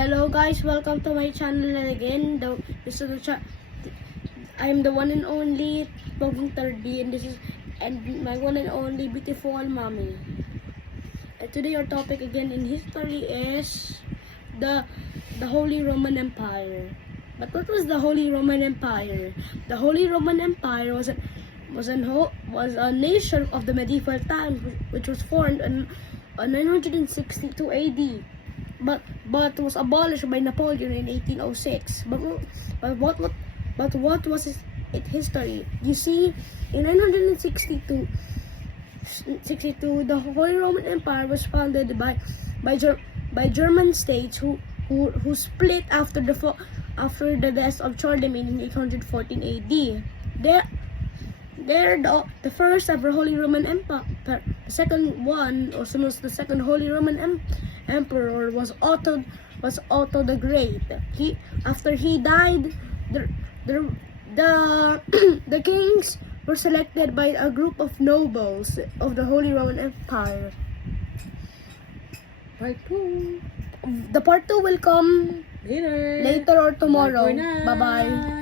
Hello guys, welcome to my channel again. I am the one and only Poging 30, and my one and only beautiful mommy. And today our topic again in history is the Holy Roman Empire. But what was the Holy Roman Empire? The Holy Roman Empire was a nation of the medieval times, which was formed in 962 AD. But was abolished by Napoleon in 1806. But what was its history? You see, in 962, the Holy Roman Empire was founded by German states who split after the death of Charlemagne in 814 AD. The first ever Holy Roman Empire. The second one, also known as the second Holy Roman Emperor, was Otto the Great. After he died, the kings were selected by a group of nobles of the Holy Roman Empire. Part 2. The part 2 will come Later. later or tomorrow. Bye for now. Bye bye.